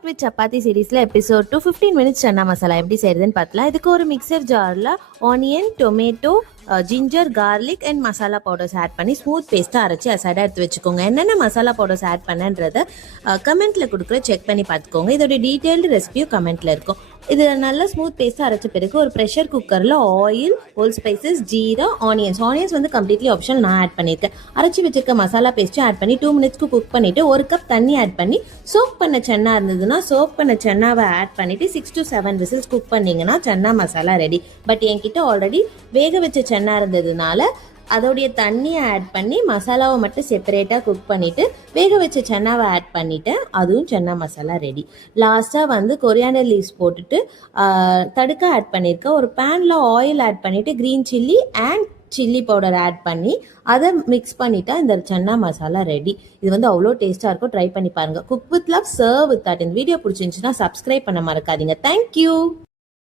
Perfect with chapati சீரீஸில் episode 2 15 minutes chana masala எப்படி செய்யுதுன்னு பார்த்தலாம். இதுக்கு ஒரு மிக்சர் ஜாரில் onion, tomato, ginger, garlic and masala powders add பண்ணி ஸ்மூத் பேஸ்ட்டாக அரைச்சி அசைடாக எடுத்து வச்சுக்கோங்க. என்னென்ன மசாலா பவுடர்ஸ் ஆட் பண்ணன்றதை கமெண்ட்டில் கொடுக்குற செக் பண்ணி பார்த்துக்கோங்க. இதோட டீட்டெயில்டு ரெசிபியும் கமெண்ட்டில் இருக்கும். இது நல்லா ஸ்மூத் பேஸ்ட்டாக அரைச்ச பிறகு ஒரு ப்ரெஷர் குக்கரில் oil, whole spices, jeera, onions வந்து கம்ப்ளீட்லி ஆப்ஷன் நான் ஆட் பண்ணியிருக்கேன். அரைச்சி வச்சிருக்க மசாலா பேஸ்ட்டும் ஆட் பண்ணி 2 மினிட்ஸ்க்கு குக் பண்ணிவிட்டு 1 கப் தண்ணி ஆட் பண்ணி சோக் பண்ண சென்னா இருந்ததுன்னா சோக் பண்ண சென்னாவை ஆட் பண்ணிவிட்டு 6 to 7 விசில்ஸ் குக் பண்ணிங்கன்னா சென்னா மசாலா ரெடி. பட் என்கிட்ட ஆல்ரெடி வேக வச்ச சென்னா இருந்ததுனால அதோடைய தண்ணியை ஆட் பண்ணி மசாலாவை மட்டும் செப்பரேட்டாக குக் பண்ணிவிட்டு வேக வச்ச சென்னாவை ஆட் பண்ணிவிட்டேன். அதுவும் சென்னா மசாலா ரெடி. லாஸ்ட்டாக வந்து கொரியாண்டர் லீவ்ஸ் போட்டுட்டு தடுக்க ஆட் பண்ணியிருக்கேன். ஒரு பேனில் ஆயில் ஆட் பண்ணிவிட்டு green chilli and chilli powder add பண்ணி அதை மிக்ஸ் பண்ணிட்டா இந்த சென்னா மசாலா ரெடி. இது வந்து அவ்வளோ டேஸ்ட்டாக இருக்கும். ட்ரை பண்ணி பாருங்கள். Cook with love, serve with that. இந்த வீடியோ பிடிச்சிருந்துச்சுன்னா சப்ஸ்கிரைப் பண்ண மறக்காதீங்க. தேங்க்யூ.